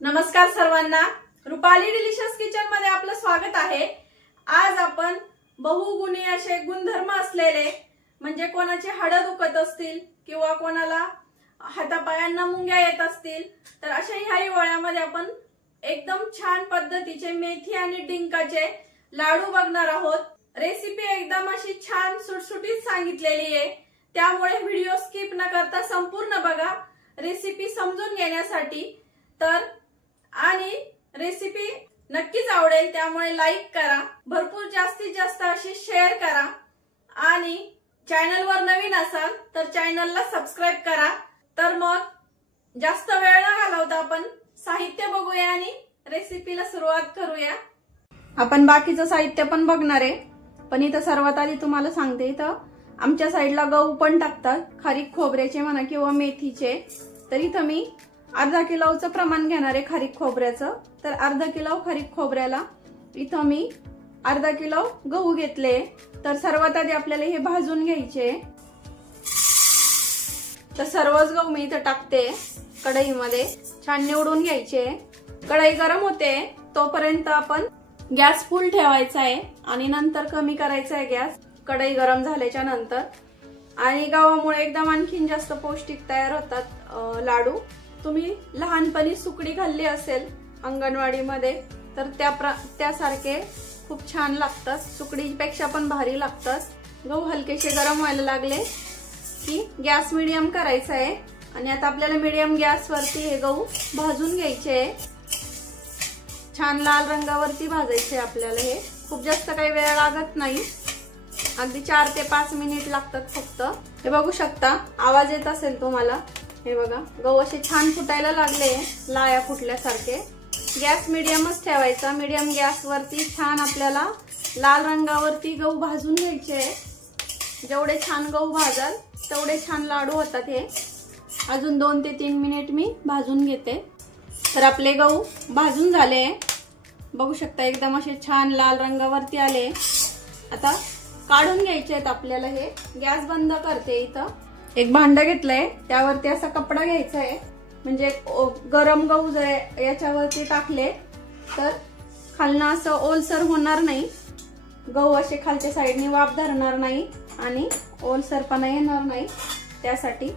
नमस्कार सर्वांना, Rupali delicious kitchen मध्ये आपलं स्वागत आहे। आज आपण बहुगुणी असे गुणधर्म असलेले म्हणजे कोणाचे हाडं दुखत असतील किंवा कोणाला हातापायांना मुंग्या येत असतील तर अशा ह्या हिवाळ्यामध्ये आपण एकदम छान पद्धतीचे मेथी आणि डिंकाचे लाडू बघणार आहोत। रेसिपी एकदम अशी छान सुटसुटीत सांगितलेली आहे, त्यामुळे व्हिडिओ स्किप न करता संपूर्ण बघा रेसिपी समजून घेण्यासाठी। तर आणि रेसिपी नक्कीच आवडेल, त्यामुळे लाईक करा, भरपूर जास्तीत जास्त अशी शेअर करा आणि चॅनलवर नवीन असाल तर चॅनलला सबस्क्राइब करा। तर मग जास्त वेळ न घालवता आपण साहित्य बघूया आणि रेसिपीला सुरुवात करूया। आपण बाकीचं साहित्य पण बघणार आहे, पण इथं सर्वात आधी तुम्हाला सांगते, इथं आमच्या साईडला गहू पण टाकतात, खारीक खोबऱ्याचे म्हणा किंवा मेथीचे। तर इथं मी अर्धा किलोचं प्रमाण घेणार आहे खारीक खोबऱ्याचं। तर अर्धा किलो खारीक खोबऱ्याला इथं मी अर्धा किलो गहू घेतले। तर सर्वात आधी आपल्याला हे भाजून घ्यायचे। तर सर्वच गहू मी इथं टाकते कढईमध्ये, छान निवडून घ्यायचे। कढई गरम होते तोपर्यंत आपण गॅस फुल ठेवायचा आहे आणि नंतर कमी करायचा आहे गॅस कढई गरम झाल्याच्या नंतर। आणि गव्हामुळे एकदम आणखीन जास्त पौष्टिक तयार होतात लाडू। तुम्ही लहानपणी सुकडी खाल्ली असेल अंगणवाडीमध्ये तर त्यासारखे खूप छान लागतात, सुकडीपेक्षा पण भारी लागतात। गहू हलकेसे गरम व्हायला लागले की गॅस मीडियम करायचा आहे आणि आता आपल्याला मीडियम गॅसवरती हे गहू भाजून घ्यायचे। छान लाल रंगावरती भाजायचे आपल्याला। हे खूप जास्त काही वेळ लागत नाही, अगदी 4 ते 5 मिनिट लागतात फक्त। हे बघू शकता, आवाज येत असेल तुम्हाला। हे बघा गहू असे छान फुटायला लागले, लाया फुटल्यासारखे। गॅस मीडियमच ठेवायचा, मीडियम गॅसवरती छान आपल्याला लाल रंगावरती गहू भाजून घ्यायचे। जेवढे छान गहू भाजाल तेवढे छान लाडू होतात हे। अजून 2 ते 3 मिनिट मी भाजून घेते। तर आपले गहू भाजून झाले, बघू शकता एकदम असे छान लाल रंगावरती आले। आता काढून घ्यायचे आहेत आपल्याला हे। गॅस बंद करते। इथं एक भांड घेतलंय, त्यावरती असा कपडा घ्यायचा आहे, म्हणजे गरम गहू जर याच्यावरती टाकले तर खालनं असं ओलसर होणार नाही, गहू असे खालच्या साईडने वाफ धरणार नाही आणि ओलसरपणा येणार नाही त्यासाठी।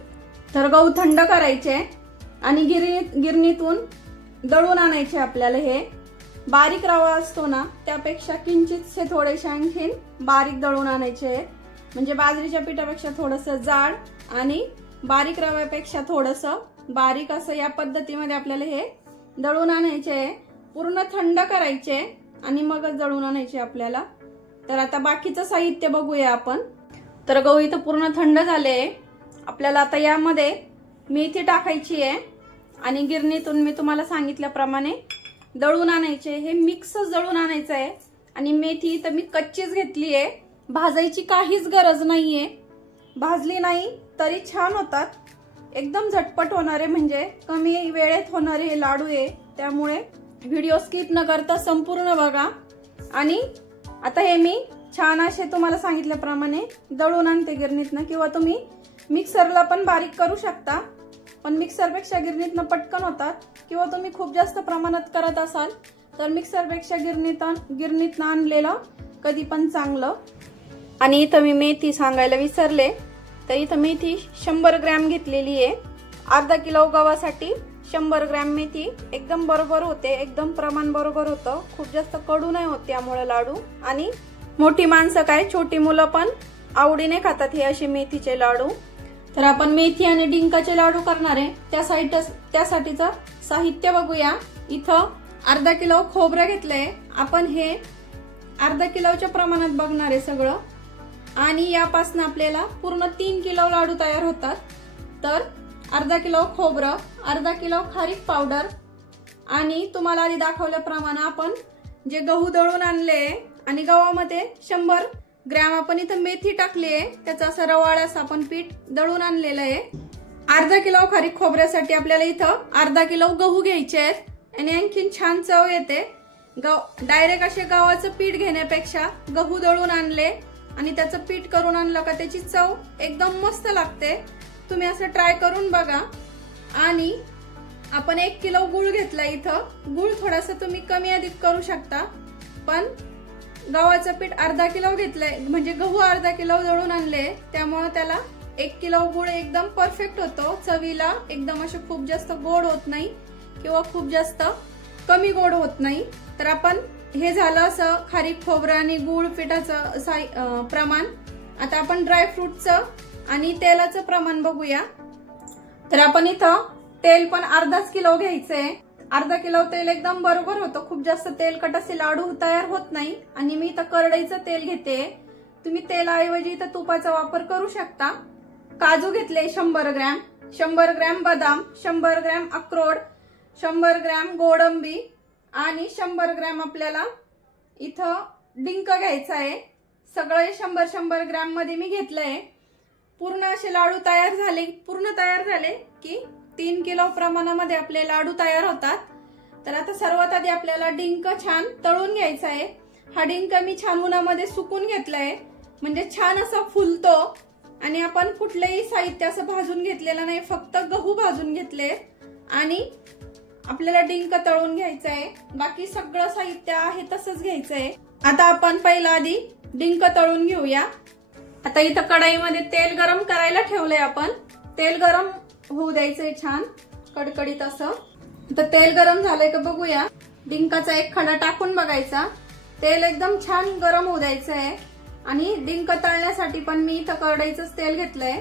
तर गहू थंड करायचे आणि गिरणीतून दळून आणायचे आपल्याला। हे बारीक रवा असतो ना त्यापेक्षा किंचितसे थोडेसे आणखीन बारीक दळून आणायचे, म्हणजे बाजरीच्या पिठापेक्षा थोडंसं जाड आणि बारीक रव्यापेक्षा थोडंसं बारीक असं या पद्धतीमध्ये आपल्याला हे दळून आणायचे। पूर्ण थंड करायचे आणि मगच दळून आणायचे आपल्याला। तर आता बाकीचं साहित्य बघूया आपण। तर गहू इथं पूर्ण थंड झाले, आपल्याला आता यामध्ये मेथी टाकायची आहे आणि गिरणीतून मी तुम्हाला सांगितल्याप्रमाणे दळून आणायचे। हे मिक्सच दळून आणायचं आहे आणि मेथी तर मी कच्चीच घेतली आहे, भाजायची काहीच गरज नाहीये। भाजली नाही तरी छान होतात, एकदम झटपट होणारे म्हणजे कमी वेळेत होणारे हे लाडू आहे, त्यामुळे व्हिडिओ स्किप न करता संपूर्ण बघा। आणि आता हे मी छान असे तुम्हाला सांगितल्याप्रमाणे दळून आणते गिरणीतनं, किंवा तुम्ही मिक्सरला पण बारीक करू शकता, पण मिक्सरपेक्षा गिरणीतनं पटकन होतात। किंवा तुम्ही खूप जास्त प्रमाणात करत असाल तर मिक्सरपेक्षा गिरणीतनं आणलेलं कधी पण चांगलं। आणि इथं मी मेथी सांगायला विसरले, तर इथं मेथी 100 ग्रॅम घेतलेली आहे। अर्धा किलो गव्हासाठी 100 ग्रॅम मेथी एकदम बरोबर होते, एकदम प्रमाण बरोबर होतं, खूप जास्त कडू नाही होत त्यामुळे लाडू। आणि मोठी माणसं काय छोटी मुलं पण आवडीने खातात हे असे मेथीचे लाडू। तर आपण मेथी आणि डिंकाचे लाडू करणार आहे, त्यासाठीचं साहित्य बघूया। इथं अर्धा किलो खोबरं घेतलंय आपण, हे अर्धा किलोच्या प्रमाणात बघणार आहे सगळं। आणि यापासून आपल्याला पूर्ण 3 किलो लाडू तयार होतात। तर अर्धा किलो खोबरं, अर्धा किलो खारीक पावडर आणि तुम्हाला आधी दाखवल्याप्रमाणे आपण जे गहू दळून आणले आणि गव्हामध्ये 100 ग्रॅम आपण इथं मेथी टाकली आहे, त्याचा असं रवाळास आपण पीठ दळून आणलेलं आहे। अर्धा किलो खारीक खोबऱ्यासाठी आपल्याला इथं अर्धा किलो गहू घ्यायचे आहेत आणि आणखीन छान चव येते। डायरेक्ट असे गव्हाचं पीठ घेण्यापेक्षा गहू दळून आणले आणि त्याचं पीठ करून आणलं का त्याची चव एकदम मस्त लागते। तुम्ही असं ट्राय करून बघा। आणि आपण 1 किलो गुळ घेतला इथं। गुळ थोडासा तुम्ही कमी अधिक करू शकता, पण गव्हाचं पीठ अर्धा किलो घेतलंय, म्हणजे गहू अर्धा किलो दळून आणले, त्यामुळे त्याला 1 किलो गुळ एकदम परफेक्ट होतो चवीला। एकदम असं खूप जास्त गोड होत नाही किंवा खूप जास्त कमी गोड होत नाही। तर आपण हे झालं असं खारीक खोबरं आणि गुळ पिठाचं प्रमाण। आता आपण ड्रायफ्रूटचं आणि तेलाचं प्रमाण बघूया। तर आपण इथं तेल पण अर्धाच किलो घ्यायचंय। अर्धा किलो तेल एकदम बरोबर होतं, खूप जास्त तेलकट असे लाडू तयार होत नाही। आणि मी इथं करडईचं तेल घेते, तुम्ही तेलाऐवजी इथं तुपाचा वापर करू शकता। काजू घेतले 100 ग्रॅम, 100 ग्रॅम बदाम, 100 ग्रॅम अक्रोड, 100 ग्रॅम गोडंबी आणि 100 ग्रॅम आपल्याला इथं डिंक घ्यायचा आहे। सगळे 100-100 ग्रॅम मध्ये मी घेतलंय। पूर्ण असे लाडू तयार झाले, पूर्ण तयार झाले की 3 किलो प्रमाणामध्ये आपले लाडू तयार होतात। तर आता सर्वात आधी आपल्याला डिंक छान तळून घ्यायचा आहे। हा डिंक मी छान उन्हामध्ये सुकून घेतलाय, म्हणजे छान असा फुलतो। आणि आपण कुठलेही साहित्य असं भाजून घेतलेलं नाही, फक्त गहू भाजून घेतले आणि आपल्याला डिंक तळून घ्यायचं आहे। बाकी सगळं साहित्य आहे तसंच घ्यायचंय। आता आपण पहिला आधी डिंक तळून घेऊया। आता इथं कढईमध्ये तेल गरम करायला ठेवलंय आपण। तेल गरम होऊ द्यायचंय छान कडकडीत असं। तर तेल गरम झालंय का बघूया। डिंकाचा एक खडा टाकून बघायचा। तेल एकदम छान गरम होऊ द्यायचंय। आणि डिंक तळण्यासाठी पण मी इथं कढईचंच तेल घेतलंय,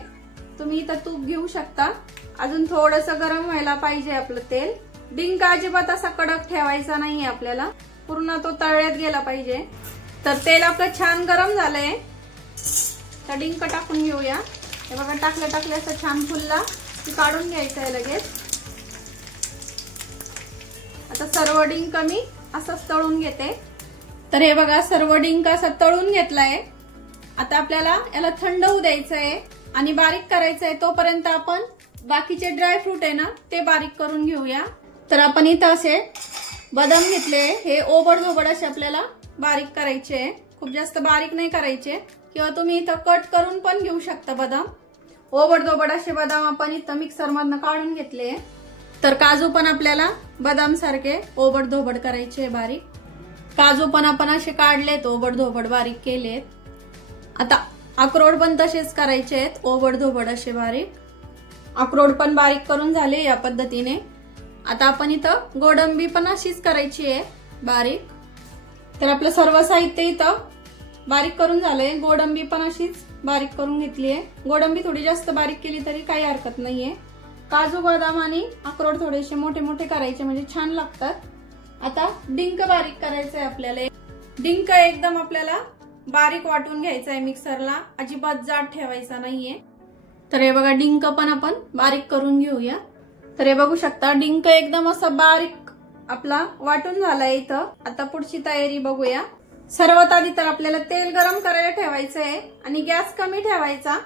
तुम्ही इथं तूप घेऊ शकता। अजून थोडंसं गरम व्हायला पाहिजे आपलं तेल। डिंक अजिबात असा कडक ठेवायचा नाहीये आपल्याला, पूर्ण तो तळ्यात गेला पाहिजे। तर तेल आपलं छान गरम झालंय, तर डिंक टाकून घेऊया। हे बघा टाकलं असं छान फुलला की काढून घ्यायचं आहे लगेच। आता सर्व डिंक मी असंच तळून घेते। तर हे बघा सर्व डिंक असं तळून घेतलाय। आता आपल्याला याला थंड होऊ द्यायचं आहे आणि बारीक करायचं आहे। तोपर्यंत आपण बाकीचे ड्रायफ्रूट आहे ना ते बारीक करून घेऊया। तर आपण इथं असे बदाम घेतले, हे ओबडधोबड असे आपल्याला बारीक करायचे, खूप जास्त बारीक नाही करायचे। किंवा तुम्ही इथं कट करून पण घेऊ शकता बदाम। ओबडधोबड असे बदाम आपण इथं मिक्सर मधनं काढून घेतले। तर काजू पण आपल्याला बदाम सारखे ओबडधोबड करायचे बारीक। काजू पण आपण असे काढलेत, ओबडधोबड बारीक केलेत। आता अक्रोड पण तसेच करायचे आहेत, ओबडधोबड असे बारीक। अक्रोड पण बारीक करून झाले या पद्धतीने। आता आपण इथं गोडंबी पण अशीच करायची आहे बारीक। तर आपलं सर्व साहित्य इथं बारीक करून झालंय। गोडंबी पण अशीच बारीक करून घेतली आहे। गोडंबी थोडी जास्त बारीक केली तरी काही हरकत नाहीये। काजू बदाम आणि अक्रोड थोडेसे मोठे मोठे करायचे, म्हणजे छान लागतात। आता डिंक बारीक करायचंय आपल्याला। डिंक एकदम आपल्याला बारीक वाटून घ्यायचा आहे मिक्सरला, अजिबात जाड ठेवायचा नाहीये। तर हे बघा डिंक पण आपण बारीक करून घेऊया। तर हे बघू शकता डिंक एकदम असं बारीक आपला वाटून झालाय इथं। आता पुढची तयारी बघूया। सर्वात आधी तर आपल्याला तेल गरम करायला ठेवायचं आहे आणि गॅस कमी ठेवायचा,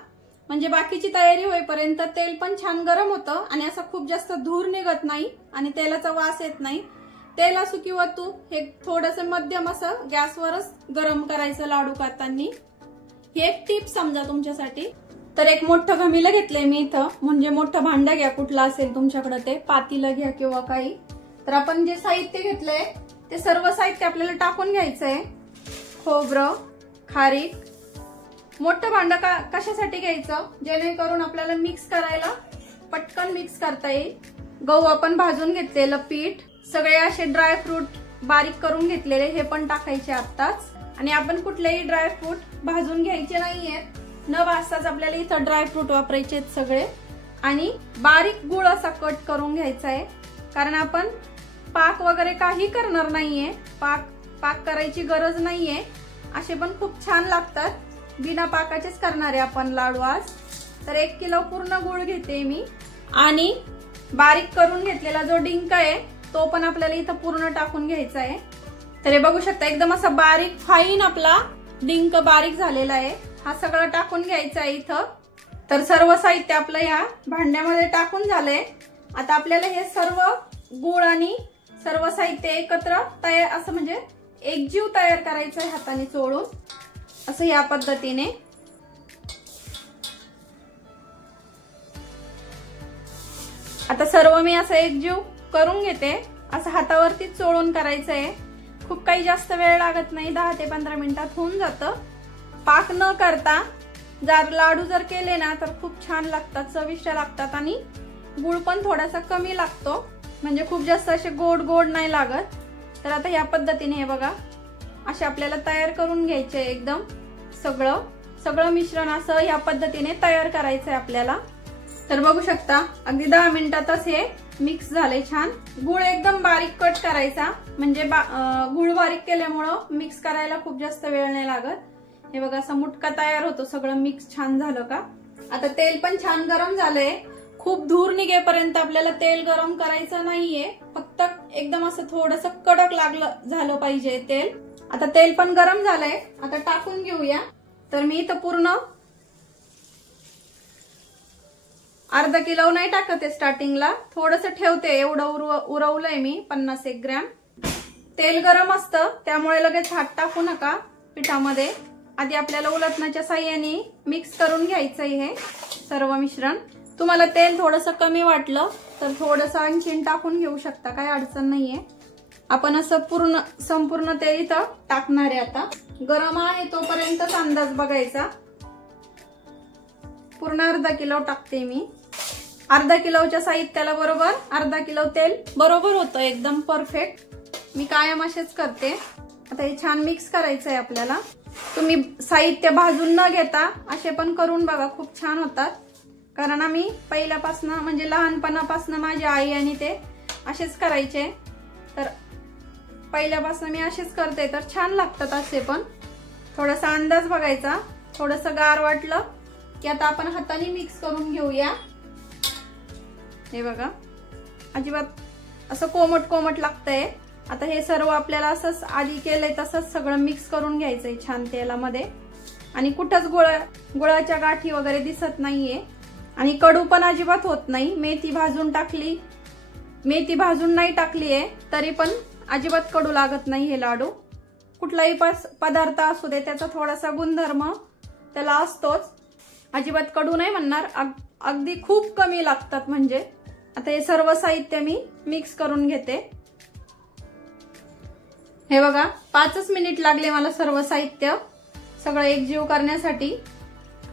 म्हणजे बाकीची तयारी होईपर्यंत तेल पण छान गरम होतं आणि असं खूप जास्त धूर निघत नाही आणि तेलाचा वास येत नाही। तेल असो किंवा तूप हे थोडंसं मध्यम असं गॅसवरच गरम करायचं लाडू करताना। ही एक टिप समजा तुमच्यासाठी। तर एक मोठं घमिलं घेतलंय मी इथं, म्हणजे मोठं भांड घ्या कुठलं असेल तुमच्याकडे, ते पातीलं घ्या किंवा काही। तर आपण जे साहित्य घेतलंय ते सर्व साहित्य आपल्याला टाकून घ्यायचंय। खोबरं, खारीक, मोठं भांड कशासाठी घ्यायचं, जेणेकरून आपल्याला मिक्स करायला पटकन मिक्स करता येईल। गहू आपण भाजून घेतलेलं पीठ, सगळे असे ड्रायफ्रूट बारीक करून घेतलेले हे पण टाकायचे आत्ताच। आणि आपण कुठलेही ड्रायफ्रूट भाजून घ्यायचे नाहीयेत, न भाजताच आपल्याला इथं ड्रायफ्रूट वापरायचे आहेत सगळे। आणि बारीक गुळ असा कट करून घ्यायचा आहे, कारण आपण पाक वगैरे काही करणार नाहीये। पाक करायची गरज नाहीये, असे पण खूप छान लागतात। बिना पाकाचेच करणारे आपण लाडू आज। तर 1 किलो पूर्ण गुळ घेते मी आणि बारीक करून घेतलेला जो डिंक आहे तो पण आपल्याला इथं पूर्ण टाकून घ्यायचा आहे। तर हे बघू शकता एकदम असा बारीक फाईन आपला डिंक बारीक झालेला आहे। हा सगळं टाकून घ्यायचा आहे इथं। तर सर्व साहित्य आपलं या भांड्यामध्ये टाकून झालंय। आता आपल्याला हे सर्व गुळ आणि सर्व साहित्य एकत्र तयार असं म्हणजे एकजीव तयार करायचं आहे हाताने चोळून, असं या पद्धतीने। आता सर्व मी असं एकजीव करून घेते। असं हातावरती चोळून करायचंय, खूप काही जास्त वेळ लागत नाही, 10 ते 15 मिनिटात होऊन जातं। पाक न करता जर लाडू जर केले ना तर खूप छान लागतात, चविष्ट लागतात आणि गुळ पण थोडासा कमी लागतो, म्हणजे खूप जास्त असे गोड गोड नाही लागत। तर आता या पद्धतीने हे बघा असे आपल्याला तयार करून घ्यायचे, एकदम सगळं मिश्रण असं या पद्धतीने तयार करायचंय आपल्याला। तर बघू शकता अगदी 10 मिनिटातच हे मिक्स झाले छान। गुळ एकदम बारीक कट करायचा, म्हणजे गुळ बारीक केल्यामुळं मिक्स करायला खूप जास्त वेळ नाही लागत। हे बघा असा मुटका तयार होतो, सगळं मिक्स छान झालं का। आता तेल पण छान गरम झालंय, खूप धूर निघेपर्यंत आपल्याला तेल गरम करायचं नाहीये, फक्त एकदम असं थोडंसं कडक झालं पाहिजे तेल। आता तेल पण गरम झालंय, आता टाकून घेऊया। तर मी इथं पूर्ण अर्धा किलो नाही टाकते, स्टार्टिंगला थोडंसं ठेवते, एवढं उरवलंय मी 50-1 ग्रॅम। तेल गरम असतं त्यामुळे लगेच हात टाकू नका पिठामध्ये, आधी आपल्याला उलटण्याच्या साहाय्याने मिक्स करून घ्यायचंय हे सर्व मिश्रण। तुम्हाला तेल थोडंसं कमी वाटलं तर थोडंसं आणखीन टाकून घेऊ शकता, काही अडचण नाहीये। आपण असं संपूर्ण तेल इथं टाकणार आहे। आता गरम आहे तोपर्यंतच अंदाज बघायचा। पूर्ण अर्धा किलो टाकते मी, अर्धा किलोच्या साहित्याला बरोबर अर्धा किलो तेल बरोबर होतं, एकदम परफेक्ट। मी कायम असेच करते। आता हे छान मिक्स करायचंय आपल्याला। तुम्ही साहित्य भाजून न घेता असे पण करून बघा, खूप छान होतात। कारण आम्ही पहिल्यापासून म्हणजे लहानपणापासून माझी आई आणि ते असेच करायचे, तर पहिल्यापासून मी असेच करते, तर छान लागतात असे पण। थोडासा अंदाज बघायचा, थोडंसं गार वाटलं की आता आपण हाताने मिक्स करून घेऊया। हे बघा अजिबात असं कोमट लागतंय। आता हे सर्व आपल्याला असंच आधी केलंय तसंच सगळं मिक्स करून घ्यायचंय छान तेलामध्ये, आणि कुठंच गुळाच्या गाठी वगैरे दिसत नाहीये, आणि कडू पण अजिबात होत नाही। मेथी भाजून नाही टाकलीये तरी पण अजिबात कडू लागत नाही हे लाडू। कुठलाही पदार्थ असू दे त्याचा थोडासा गुणधर्म त्याला असतोच, अजिबात कडू नाही म्हणणार, अगदी खूप कमी लागतात म्हणजे। आता हे सर्व साहित्य मी मिक्स करून घेते। हे बघा 5 मिनिट लागले मला सर्व साहित्य सगळं एकजीव करण्यासाठी।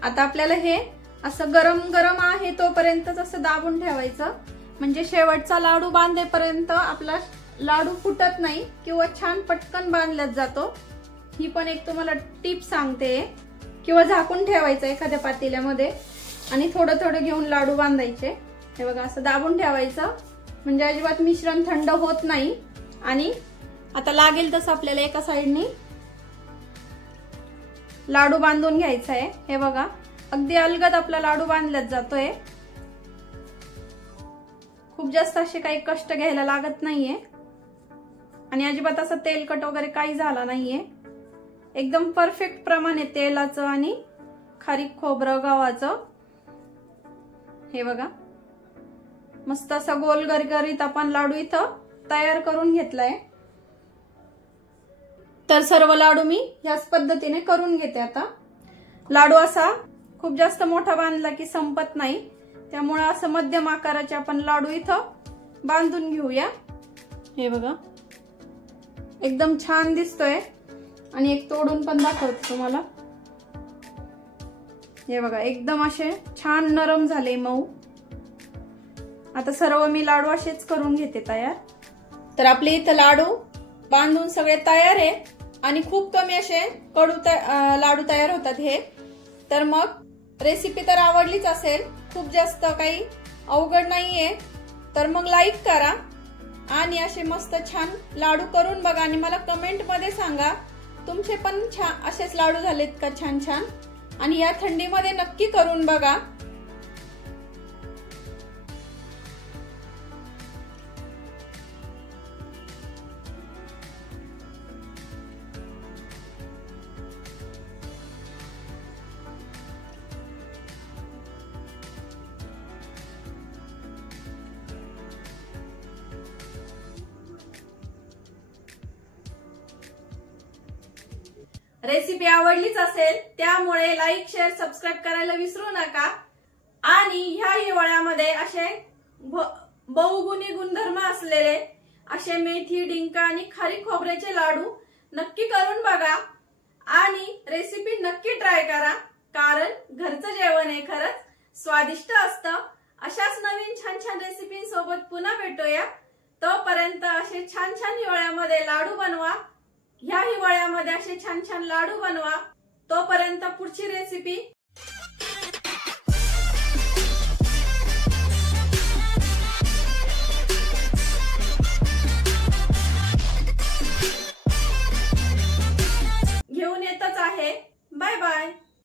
आता आपल्याला हे असं गरम आहे तोपर्यंतच असं दाबून ठेवायचं, म्हणजे शेवटचा लाडू बांधेपर्यंत आपला लाडू फुटत नाही किंवा छान पटकन बांधल्याच जातो। ही पण एक तुम्हाला टिप सांगते। किंवा झाकून ठेवायचं एखाद्या पातेल्यामध्ये आणि थोडं घेऊन लाडू बांधायचे। हे बघा असं दाबून ठेवायचं, म्हणजे अजिबात मिश्रण थंड होत नाही। आणि आता लागेल तसं आपल्याला एका साइडनी लाडू बांधून घ्यायचा आहे। हे बघा अगदी अलगद आपला लाडू बांधल्याच जातोय, खूप जास्त असे काही कष्ट घ्यायला लागत नाहीये, आणि अजिबात असं तेलकट वगैरे काही झालं नाहीये। एकदम परफेक्ट प्रमाणे तेलाचं आणि खारीक खोबरं गव्हाचं। हे बघा मस्त असा गोल गरगरीत आपण लाडू इथं तयार करून घेतलाय। तर सर्व लाडू मी याच पद्धतीने करून घेते। आता लाडू असा खूप जास्त मोठा बांधला की संपत नाही, त्यामुळे असं मध्यम आकाराचे आपण लाडू इथं बांधून घेऊया। हे बघा एकदम छान दिसतोय, आणि एक तोडून पण दाखवते तुम्हाला। हे बघा एकदम असे छान नरम झाले, मऊ। आता सर्व मी लाडू असेच करून घेते तयार। तर आपले इथं लाडू बांधून सगळे तयार आहे, आणि खूप कमी असे लाडू तयार होतात हे। तर मग रेसिपी तर आवडलीच असेल, खूप जास्त काही अवघड नाहीये, तर मग लाईक करा आणि असे मस्त छान लाडू करून बघा, आणि मला कमेंट मध्ये सांगा तुमचे पण छान असेच लाडू झालेत का छान छान, आणि या थंडीमध्ये नक्की करून बघा। रेसिपी आवडलीच असेल त्यामुळे लाईक शेअर सबस्क्राईब करायला विसरू नका, आणि ह्या हिवाळ्यामध्ये असे बहुगुणी गुणधर्म असलेले असे मेथी, डिंक आणि खारी खोबऱ्याचे लाडू नक्की करून बघा आणि रेसिपी नक्की ट्राय करा, कारण घरचं जेवण हे खरंच स्वादिष्ट असतं। अशाच नवीन छान छान रेसिपींसोबत पुन्हा भेटूया। तोपर्यंत असे छान छान हिवाळ्यामध्ये लाडू बनवा, ह्या हिवाळ्यामध्ये असे छान छान लाडू बनवा। तोपर्यंत पुढची रेसिपी